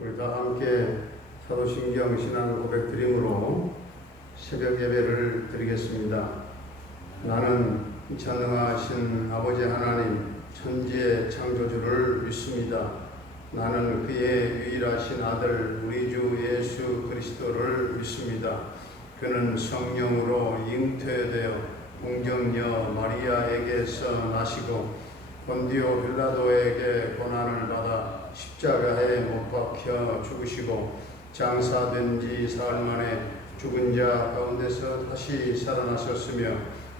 우리 다 함께 사도신경 신앙 고백 드림으로 새벽 예배를 드리겠습니다. 나는 전능하신 아버지 하나님 천지의 창조주를 믿습니다. 나는 그의 유일하신 아들 우리 주 예수 그리스도를 믿습니다. 그는 성령으로 잉태되어 공정녀 마리아에게서 나시고 본디오 빌라도에게 고난을 받아 십자가에 못 박혀 죽으시고 장사된 지 사흘 만에 죽은 자 가운데서 다시 살아나셨으며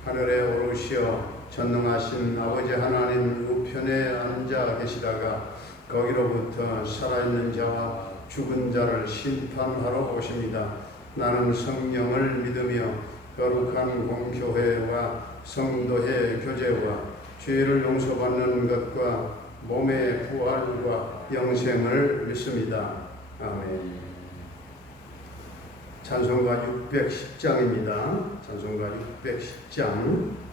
하늘에 오르시어 전능하신 아버지 하나님 우편에 앉아 계시다가 거기로부터 살아있는 자와 죽은 자를 심판하러 오십니다. 나는 성령을 믿으며 거룩한 공교회와 성도의 교제와 죄를 용서받는 것과 몸의 부활과 영생을 믿습니다. 아멘. 찬송가 610장입니다. 찬송가 610장.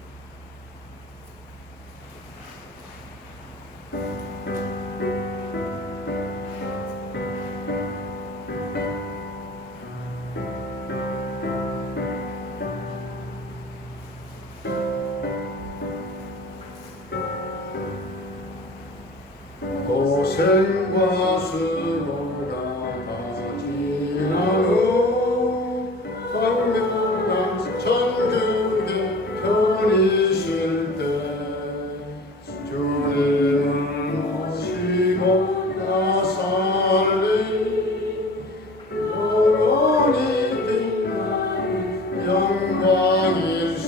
고생과 수고가 다 지나고 광명한 천국에 편히 쉴 때 주님을 모시고 나살리 영원히 빛나는 영광일세.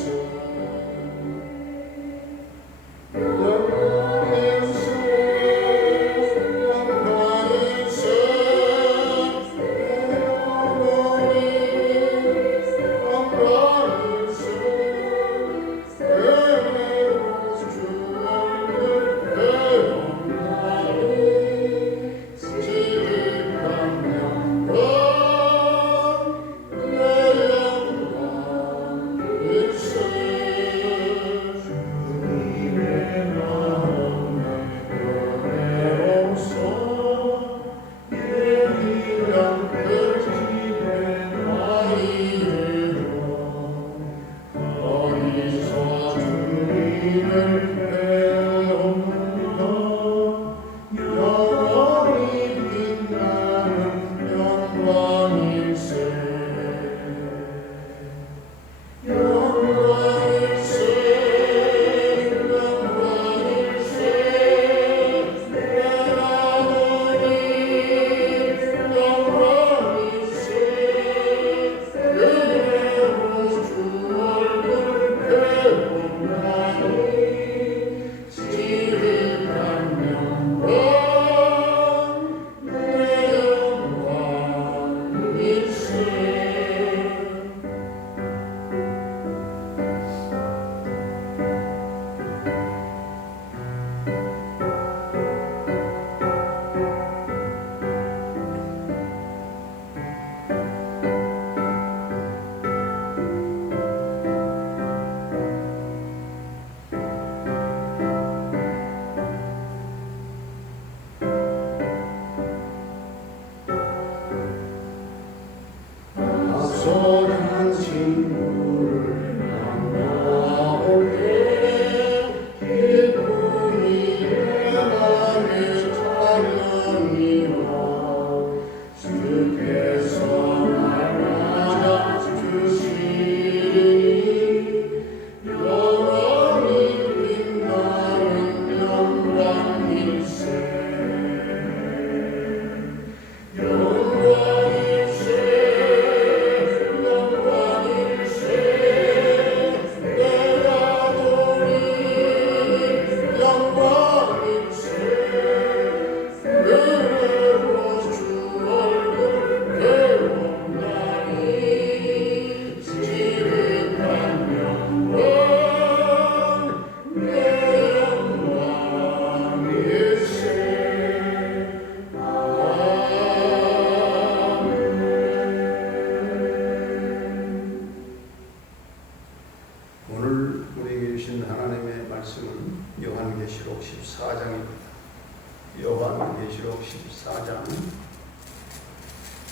요한계시록 14장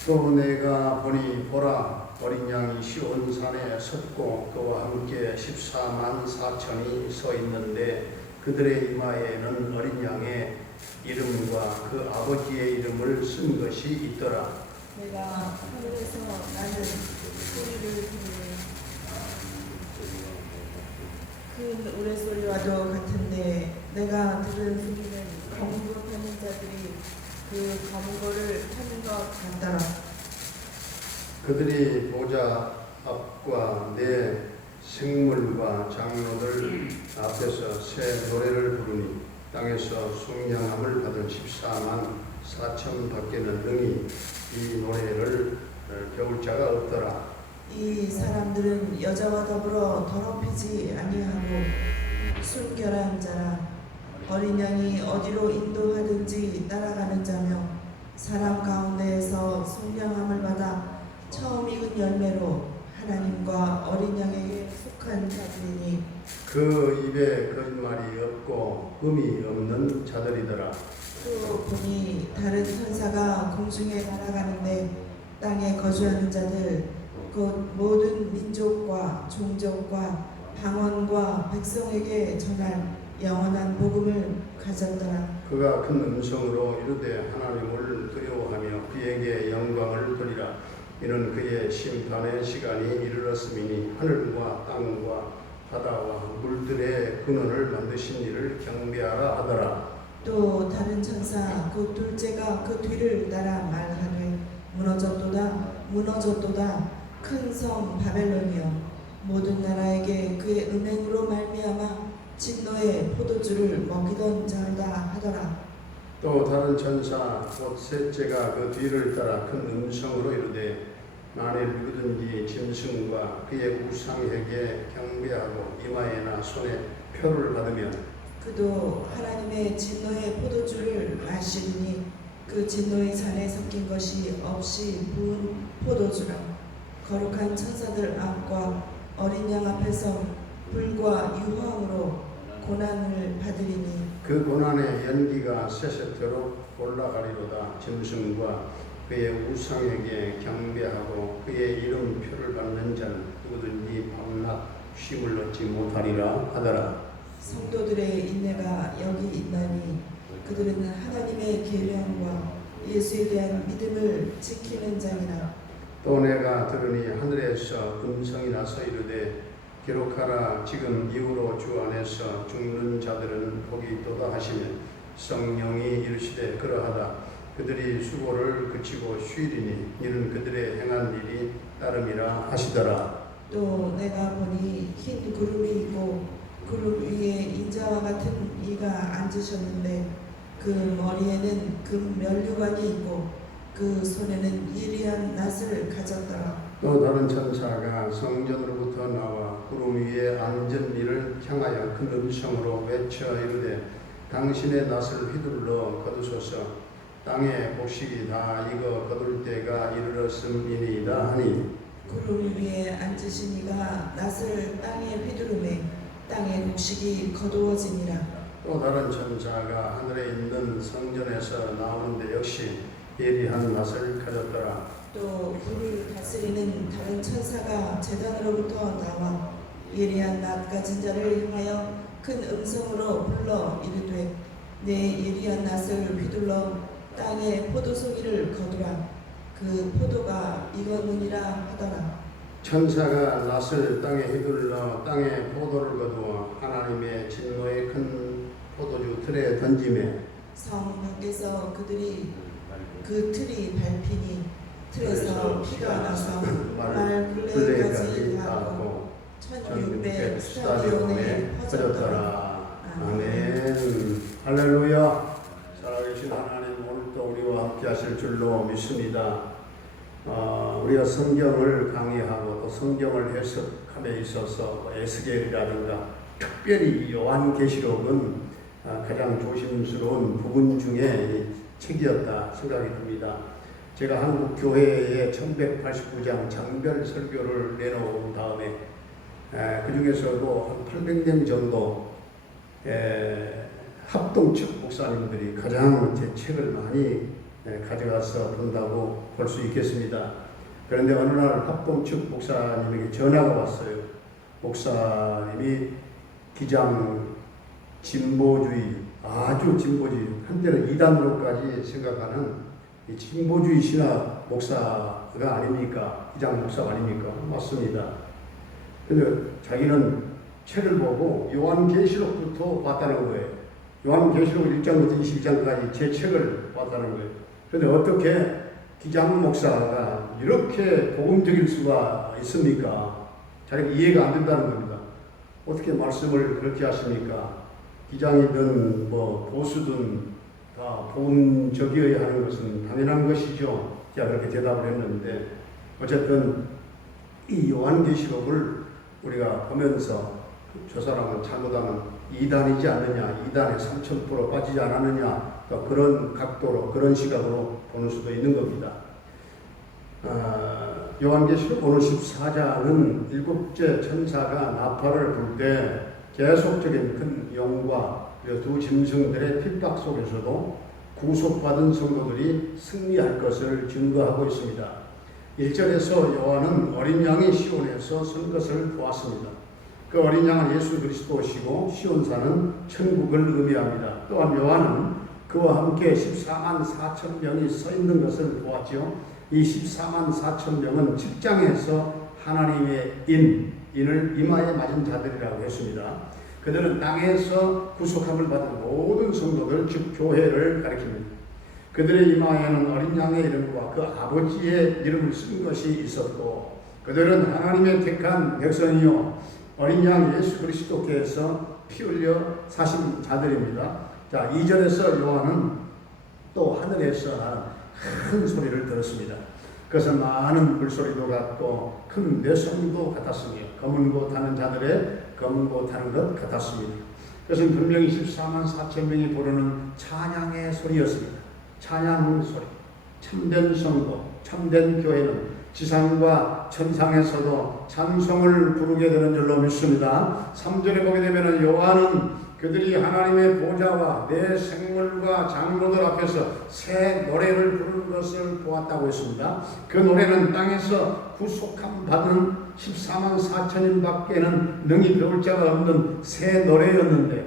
또 내가 보니 보라 어린 양이 시온 산에 섰고 그와 함께 14만 4천이 서 있는데 그들의 이마에는 어린 양의 이름과 그 아버지의 이름을 쓴 것이 있더라. 내가 하늘에서 나는 소리를 들으니 큰 우레소리와도 같은데 내가 들은 소리는 검은 것 타는 자들이 그 검은 거를 타는 것 같더라. 그들이 보좌 앞과 내 생물과 장로들 앞에서 새 노래를 부르니 땅에서 숭양함을 받은 14만 4천 밖에는 능히 이 노래를 배울 자가 없더라. 이 사람들은 여자와 더불어 더럽히지 아니하고 순결한 자라. 어린 양이 어디로 인도하든지 따라가는 자며 사람 가운데에서 속량함을 받아 처음 익은 열매로 하나님과 어린 양에게 속한 자들이니 그 입에 거짓말이 없고 흠이 없는 자들이더라. 또 보니 다른 천사가 공중에 날아가는데 땅에 거주하는 자들 곧 모든 민족과 종족과 방언과 백성에게 전할 영원한 복음을 가졌더라. 그가 큰 음성으로 이르되 하나님을 두려워하며 그에게 영광을 돌리라. 이는 그의 심판의 시간이 이르렀음이니 하늘과 땅과 바다와 물들의 근원을 만드신 이를 경배하라 하더라. 또 다른 천사 곧 둘째가 그 뒤를 따라 말하되 무너졌도다 무너졌도다 큰 성 바벨론이여 모든 나라에게 그의 은행으로 말미암아 진노의 포도주를 먹이던 자로다 하더라. 또 다른 천사 곧 셋째가 그 뒤를 따라 큰 음성으로 이르되 만일 누구든지 짐승과 그의 우상에게 경배하고 이마에나 손에 표를 받으면 그도 하나님의 진노의 포도주를 마시리니 그 진노의 잔에 섞인 것이 없이 부은 포도주라. 거룩한 천사들 앞과 어린 양 앞에서 불과 유황으로 고난을 받으리니 그 고난의 연기가 세세토록 올라가리로다. 짐승과 그의 우상에게 경배하고 그의 이름표를 받는 자는 누구든지 밤낮 쉼을 얻지 못하리라 하더라. 성도들의 인내가 여기 있나니 그들은 하나님의 계명과 예수에 대한 믿음을 지키는 자니라. 또 내가 들으니 하늘에서 음성이 나서 이르되 기록하라. 지금 이후로 주 안에서 죽는 자들은 복이 있도다 하시며 성령이 이르시되 그러하다. 그들이 수고를 그치고 쉬리니 이는 그들의 행한 일이 따름이라 하시더라. 또 내가 보니 흰 구름이 있고 구름 위에 인자와 같은 이가 앉으셨는데 그 머리에는 금 면류관이 있고 그 손에는 예리한 낫을 가졌더라. 또 다른 천사가 성전으로부터 나와 구름 위에 앉은 이를 향하여 큰 음성으로 외쳐 이르되 당신의 낫을 휘둘러 거두소서. 땅의 곡식이 다 익어 거둘 때가 이르렀음이니이다 하니 구름 위에 앉으신 이가 낫을 땅에 휘두르매 땅의 곡식이 거두어지니라. 또 다른 천사가 하늘에 있는 성전에서 나오는데 역시 예리한 낫을 가졌더라. 또 불을 다스리는 다른 천사가 제단으로부터 나와 예리한 낫 가진 자를 향하여 큰 음성으로 불러 이르되 내 예리한 낫을 휘둘러 땅에 포도송이를 거두라. 그 포도가 익었느니라 하더라. 천사가 낫을 땅에 휘둘러 땅에 포도를 거두어 하나님의 진노의 큰 포도주 틀에 던지매 성 밖에서 그들이 그 틀이 밟히니 틀에서 피가 나서 말 굴레까지 닿고 1600 스타디온에 퍼졌더라. 아멘. 할렐루야. 살아계신 하나님, 오늘도 우리와 함께 하실 줄로 믿습니다. 우리가 성경을 강의하고 또 성경을 해석함에 있어서 에스겔이라든가 특별히 요한계시록은 가장 조심스러운 부분 중에 책이었다 생각이 듭니다. 제가 한국 교회에 1189장 장별 설교를 내놓은 다음에 그 중에서도 한 800년 정도 합동측 목사님들이 가장 제 책을 많이 가져가서 본다고 볼 수 있겠습니다. 그런데 어느 날 합동 측 목사님에게 전화가 왔어요. 목사님이 기장 진보주의, 아주 진보주의, 한때는 이단으로까지 생각하는 이 진보주의 신학 목사가 아닙니까? 기장 목사가 아닙니까? 맞습니다. 근데 자기는 책을 보고 요한계시록부터 봤다는 거예요. 요한계시록 1장부터 22장까지 제 책을 봤다는 거예요. 그런데 어떻게 기장 목사가 이렇게 복음적일 수가 있습니까? 자기가 이해가 안 된다는 겁니다. 어떻게 말씀을 그렇게 하십니까? 기장이든 뭐 보수든 다 복음적이어야 하는 것은 당연한 것이죠. 제가 그렇게 대답을 했는데, 어쨌든 이 요한계시록을 우리가 보면서 저 사람은 잘못하면 이단이지 않느냐, 이단에 3000% 빠지지 않았느냐, 또 그런 각도로, 그런 시각으로 보는 수도 있는 겁니다. 요한계시록 오늘 14장은 일곱째 천사가 나팔을 불 때 계속적인 큰 영과 두 짐승들의 핍박 속에서도 구속받은 성도들이 승리할 것을 증거하고 있습니다. 1절에서 요한은 어린 양이 시온에서 선 것을 보았습니다. 그 어린 양은 예수 그리스도시고 시온산은 천국을 의미합니다. 또한 요한은 그와 함께 14만 4천 명이 서 있는 것을 보았죠. 이 14만 4천 명은 7장에서 하나님의 인을 이마에 맞은 자들이라고 했습니다. 그들은 땅에서 구속함을 받은 모든 성도들, 즉 교회를 가리킵니다. 그들의 이마에는 어린 양의 이름과 그 아버지의 이름을 쓴 것이 있었고, 그들은 하나님의 택한 백성이요 어린 양 예수 그리스도께서 피 흘려 사신 자들입니다. 자, 2절에서 요한은 또 하늘에서 큰 소리를 들었습니다. 그것은 많은 물소리도 같고 큰 뇌성도 같았으며 검은 고 타는 자들의 검은 고 타는 것 같았습니다. 그것은 분명히 14만 4천 명이 부르는 찬양의 소리였습니다. 찬양 소리. 참된 성도, 참된 교회는 지상과 천상에서도 찬송을 부르게 되는 줄로 믿습니다. 3절에 보게 되면 요한은 그들이 하나님의 보좌와 내 생물과 장로들 앞에서 새 노래를 부르는 것을 보았다고 했습니다. 그 노래는 땅에서 구속함 받은 14만 4천인 밖에는 능히 배울 자가 없는 새 노래였습니다.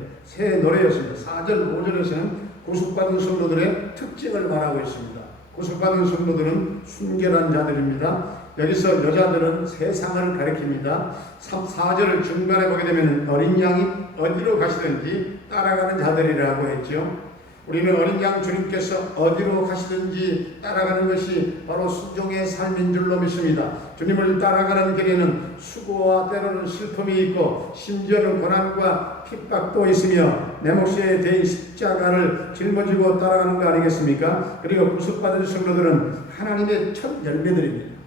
4절, 5절에서는 구속받은 성도들의 특징을 말하고 있습니다. 구속받은 성도들은 순결한 자들입니다. 여기서 여자들은 세상을 가리킵니다. 4절 중간에 보게 되면 어린 양이 어디로 가시든지 따라가는 자들이라고 했죠. 우리는 어린 양 주님께서 어디로 가시든지 따라가는 것이 바로 순종의 삶인 줄로 믿습니다. 주님을 따라가는 길에는 수고와 때로는 슬픔이 있고 심지어는 고난과 핍박도 있으며 내 몫에 대인 십자가를 짊어지고 따라가는 거 아니겠습니까? 그리고 구속받은 성도들은 하나님의 첫 열매들입니다.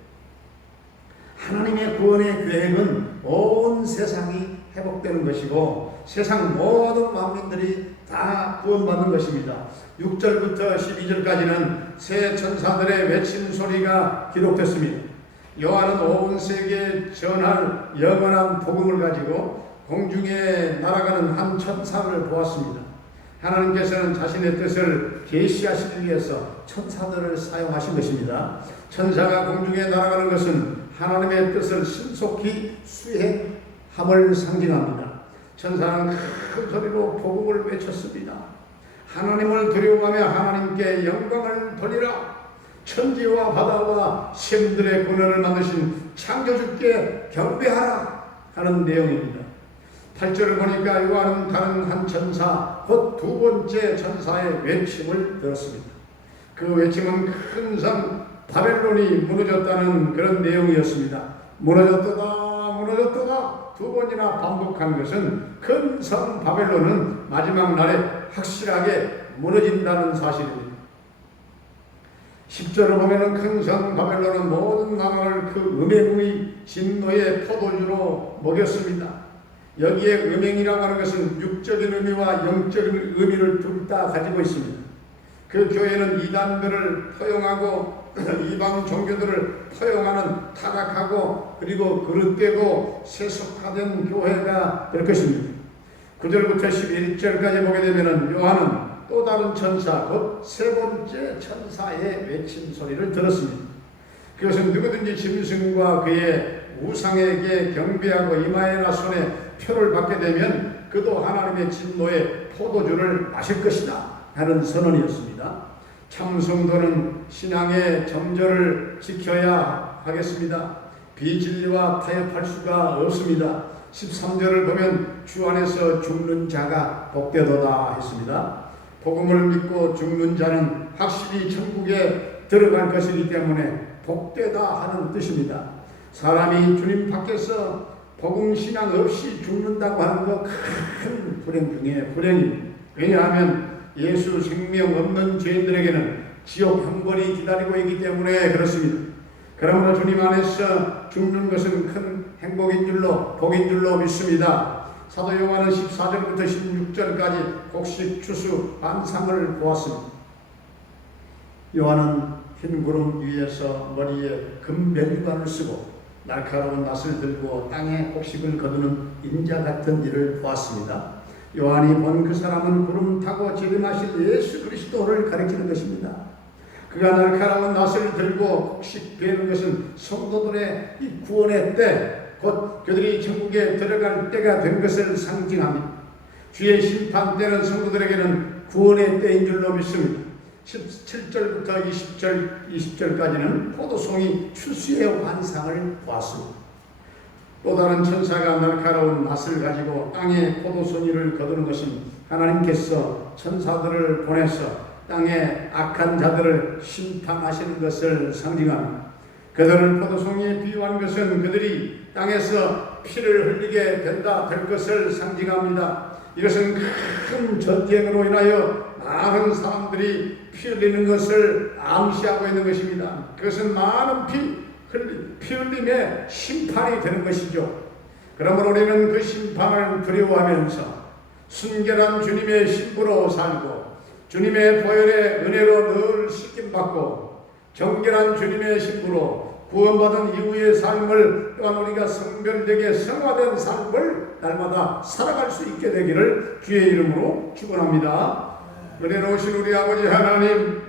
하나님의 구원의 계획은 온 세상이 회복되는 것이고 세상 모든 만민들이 다 구원받는 것입니다. 6절부터 12절까지는 새 천사들의 외침 소리가 기록됐습니다. 요한은 온 세계에 전할 영원한 복음을 가지고 공중에 날아가는 한 천사를 보았습니다. 하나님께서는 자신의 뜻을 계시하시기 위해서 천사들을 사용하신 것입니다. 천사가 공중에 날아가는 것은 하나님의 뜻을 신속히 수행함을 상징합니다. 천사는 큰 소리로 복음을 외쳤습니다. 하나님을 두려워하며 하나님께 영광을 돌리라. 천지와 바다와 샘들의 근원을 만드신 창조주께 경배하라 하는 내용입니다. 8절을 보니까 요한은 다른 한 천사, 곧 두 번째 천사의 외침을 들었습니다. 그 외침은 큰 성 바벨론이 무너졌다는 그런 내용이었습니다. 무너졌도다, 무너졌도다 두 번이나 반복한 것은 큰 성 바벨론은 마지막 날에 확실하게 무너진다는 사실입니다. 10절을 보면 큰 성 바벨론은 모든 나라를 그 음행의 진노의 포도주로 먹였습니다. 여기에 음행이라고 하는 것은 육적인 의미와 영적인 의미를 둘 다 가지고 있습니다. 그 교회는 이단들을 포용하고 이방 종교들을 포용하는 타락하고 그리고 그릇되고 세속화된 교회가 될 것입니다. 9절부터 11절까지 보게 되면 요한은 또 다른 천사 곧 세 번째 천사의 외친 소리를 들었습니다. 그것은 누구든지 짐승과 그의 우상에게 경배하고 이마에나 손에 표를 받게 되면 그도 하나님의 진노의 포도주를 마실 것이다 하는 선언이었습니다. 참 성도는 신앙의 정절을 지켜야 하겠습니다. 비진리와 타협할 수가 없습니다. 13절을 보면 주 안에서 죽는 자가 복되도다 했습니다. 복음을 믿고 죽는 자는 확실히 천국에 들어갈 것이기 때문에 복되다 하는 뜻입니다. 사람이 주님 밖에서 복음 신앙 없이 죽는다고 하는 거 큰 불행 중에 불행입니다. 왜냐하면 예수 생명 없는 죄인들에게는 지옥 형벌이 기다리고 있기 때문에 그렇습니다. 그러므로 주님 안에서 죽는 것은 큰 행복인 줄로 복인 줄로 믿습니다. 사도 요한은 14절부터 16절까지 곡식 추수 반상을 보았습니다. 요한은 흰 구름 위에서 머리에 금면류관을 쓰고 날카로운 낫을 들고 땅에 곡식을 거두는 인자 같은 일을 보았습니다. 요한이 본 그 사람은 구름 타고 재림하실 예수 그리스도를 가리키는 것입니다. 그가 날카로운 낫을 들고 곡식 베는 것은 성도들의 이 구원의 때, 곧 그들이 천국에 들어갈 때가 된 것을 상징합니다. 주의 심판 때는 성도들에게는 구원의 때인 줄로 믿습니다. 17절부터 20절까지는 포도송이 추수의 환상을 보았습니다. 또 다른 천사가 날카로운 낫을 가지고 땅에 포도송이를 거두는 것은 하나님께서 천사들을 보내서 땅에 악한 자들을 심판하시는 것을 상징합니다. 그들을 포도송이에 비유한 것은 그들이 땅에서 피를 흘리게 된다 될 것을 상징합니다. 이것은 큰 전쟁으로 인하여 많은 사람들이 피 흘리는 것을 암시하고 있는 것입니다. 그것은 많은 피 흘림의 심판이 되는 것이죠. 그러므로 우리는 그 심판을 두려워하면서 순결한 주님의 신부로 살고 주님의 보혈의 은혜로 늘 씻김받고 정결한 주님의 신부로 구원받은 이후의 삶을 또한 우리가 성별되게 성화된 삶을 날마다 살아갈 수 있게 되기를 주의 이름으로 축원합니다. 은혜로우신 우리 아버지 하나님,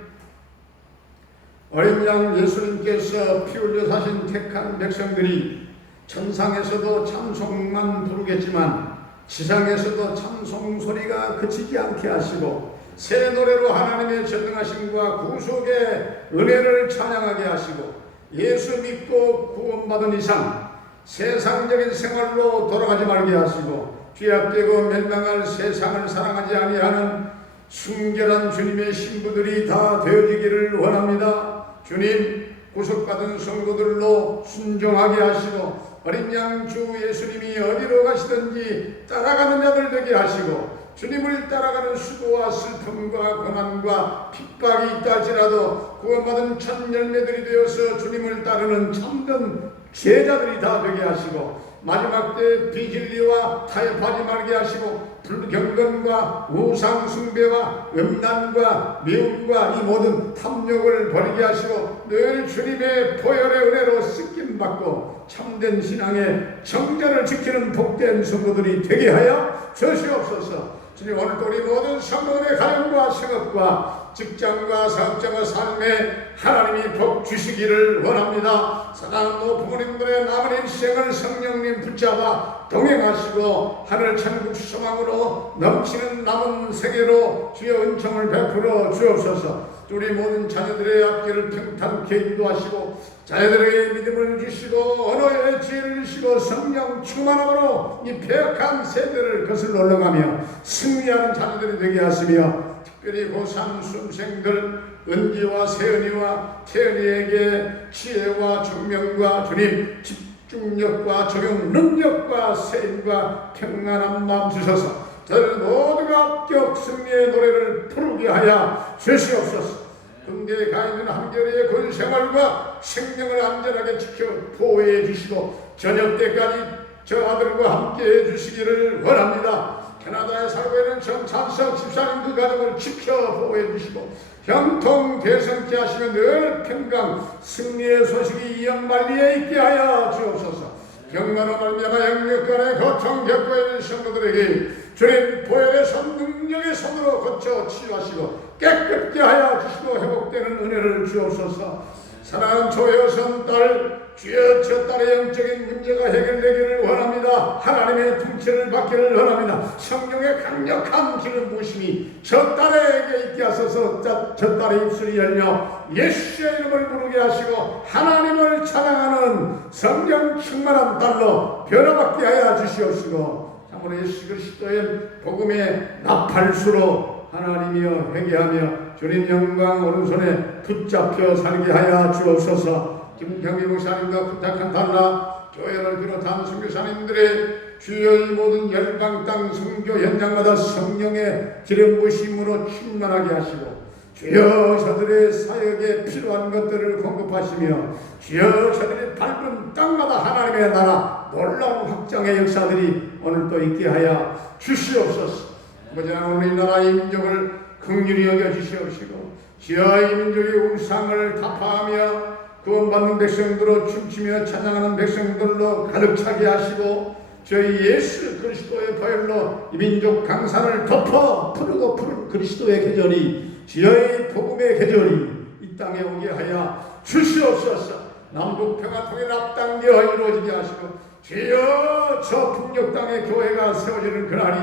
어린 양 예수님께서 피 흘려 사신 택한 백성들이 천상에서도 참송만 부르겠지만 지상에서도 참송 소리가 그치지 않게 하시고 새 노래로 하나님의 전능하심과 구속의 은혜를 찬양하게 하시고 예수 믿고 구원받은 이상 세상적인 생활로 돌아가지 말게 하시고 죄악되고 멸망할 세상을 사랑하지 아니하는 순결한 주님의 신부들이 다 되어지기를 원합니다. 주님, 구속받은 성도들로 순종하게 하시고 어린 양 주 예수님이 어디로 가시든지 따라가는 자들 되게 하시고 주님을 따라가는 수고와 슬픔과 고난과 핍박이 있다 할지라도 구원받은 첫 열매들이 되어서 주님을 따르는 참된 제자들이 다 되게 하시고 마지막 때 비진리와 타협하지 말게 하시고 불경건과 우상 숭배와 음란과 미움과 이 모든 탐욕을 버리게 하시고 늘 주님의 보혈의 은혜로 쓰김받고 참된 신앙의 정절을 지키는 복된 성도들이 되게 하여 주시옵소서. 주님, 오늘도 우리 모든 성도들의 가정과 생업과 직장과 사업장과 삶에 하나님이 복 주시기를 원합니다. 사랑하는 부모님들의 남은 인생을 성령님 붙잡아 동행하시고 하늘 천국 소망으로 넘치는 남은 세계로 주의 은총을 베풀어 주옵소서. 우리 모든 자녀들의 앞길을 평탄케 인도하시고 자녀들에게 믿음을 주시고 언어의 지혜를 주시고 성령 충만함으로 이 패역한 세대를 거슬러 올라가며 승리하는 자녀들이 되게 하시며 특별히 고3 수험생들 은지와 세은이와 태은이에게 지혜와 총명과 주님 집중력과 적용 능력과 세임과 평안한 마음 주셔서 저들 모두가 합격 승리의 노래를 부르게 하여 주시옵소서. 근대에 가있는 한결의 군 생활과 생명을 안전하게 지켜 보호해 주시고 저녁 때까지 저 아들과 함께 해 주시기를 원합니다. 캐나다에 살고 있는 정찬석 집사님 그 가족을 지켜 보호해 주시고 형통 대성케 하시며 늘 평강 승리의 소식이 이영만리에 있게 하여 주옵소서. 경마로 말미암아 영육간의 고통 겪고 있는 성도들에게 주님 보혈의 손 능력의 손으로 거쳐 치유하시고 깨끗게 하여 주시고 회복되는 은혜를 주옵소서. 사랑하는 조여선 딸, 주여 저 딸의 영적인 문제가 해결되기를 원합니다. 하나님의 통치를 받기를 원합니다. 성령의 강력한 기름 부으심이 저 딸에게 있게 하소서. 저 딸의 입술이 열려 예수의 이름을 부르게 하시고 하나님을 찬양하는 성령 충만한 딸로 변화받게 하여 주시옵시고, 참으로 예수 그리스도의 복음의 나팔수로 하나님이여 회개하며 주님 영광 오른손에 붙잡혀 살게 하여 주옵소서. 김경희 목사님과 부탁한 달라 교회를 비롯한 선교사님들의 주여 이 모든 열방 땅 선교 현장마다 성령의 기름 부으심으로 충만하게 하시고, 주여 저들의 사역에 필요한 것들을 공급하시며, 주여 저들의 밟은 땅마다 하나님의 나라 놀라운 확장의 역사들이 오늘도 있게 하여 주시옵소서. 아버지 하나님, 오늘 이 나라의 민족을 긍휼히 여겨 주시옵시고, 주여 이 민족의 우상을 타파하며 구원받는 백성들로 춤추며 찬양하는 백성들로 가득 차게 하시고, 저희 예수 그리스도의 보혈로 이 민족 강산을 덮어 푸르고 푸른 그리스도의 계절이, 주여의 복음의 계절이 이 땅에 오게 하여 주시옵소서. 남북 평화 통일 앞당겨 이루어지게 하시고, 주여 저 북녘 땅에 교회가 세워지는 그날이,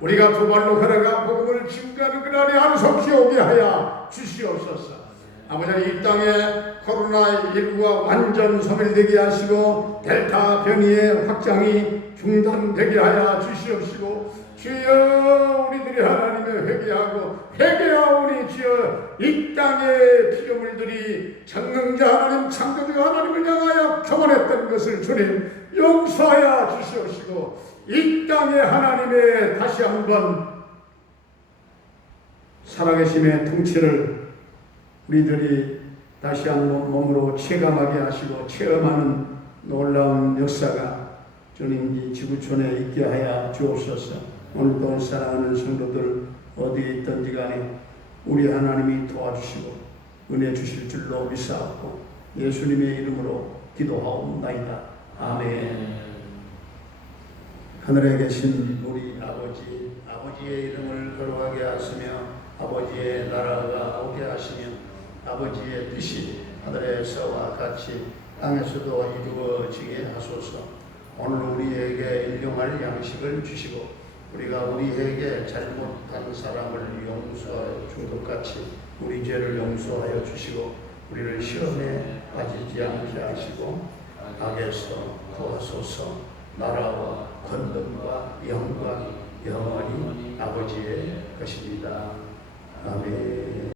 우리가 두 발로 걸어가 복음을 증거하는 그날이 하루속히 오게 하여 주시옵소서. 아버지, 이 땅에 코로나19가 완전 소멸되게 하시고 델타 변이의 확장이 중단되게 하여 주시옵시고, 주여 우리들이 하나님의 회개하오니 주여 이 땅의 피조물들이 전능자 하나님 창조주 하나님을 향하여 교만했던 것을 주님 용서하여 주시옵시고, 이 땅에 하나님의 다시 한번 살아계심의 통치를 우리들이 다시 한번 몸으로 체감하게 하시고 체험하는 놀라운 역사가 주님 이 지구촌에 있게 하여 주옵소서. 오늘도 사랑하는 성도들 어디에 있든지 간에 우리 하나님이 도와주시고 은혜 주실 줄로 믿사옵고 예수님의 이름으로 기도하옵나이다. 아멘. 하늘에 계신 우리 아버지의 이름을 거룩하게 하시며 아버지의 나라가 오게 하시며 아버지의 뜻이 하늘에서와 같이 땅에서도 이루어지게 하소서. 오늘 우리에게 일용할 양식을 주시고 우리가 우리에게 잘못한 사람을 용서하여 준 것 같이 우리 죄를 용서하여 주시고 우리를 시험에 빠지지 않게 하시고 악에서 구하소서. 나라와 권능과 영광이 영원히 아버지의 것입니다. 아멘.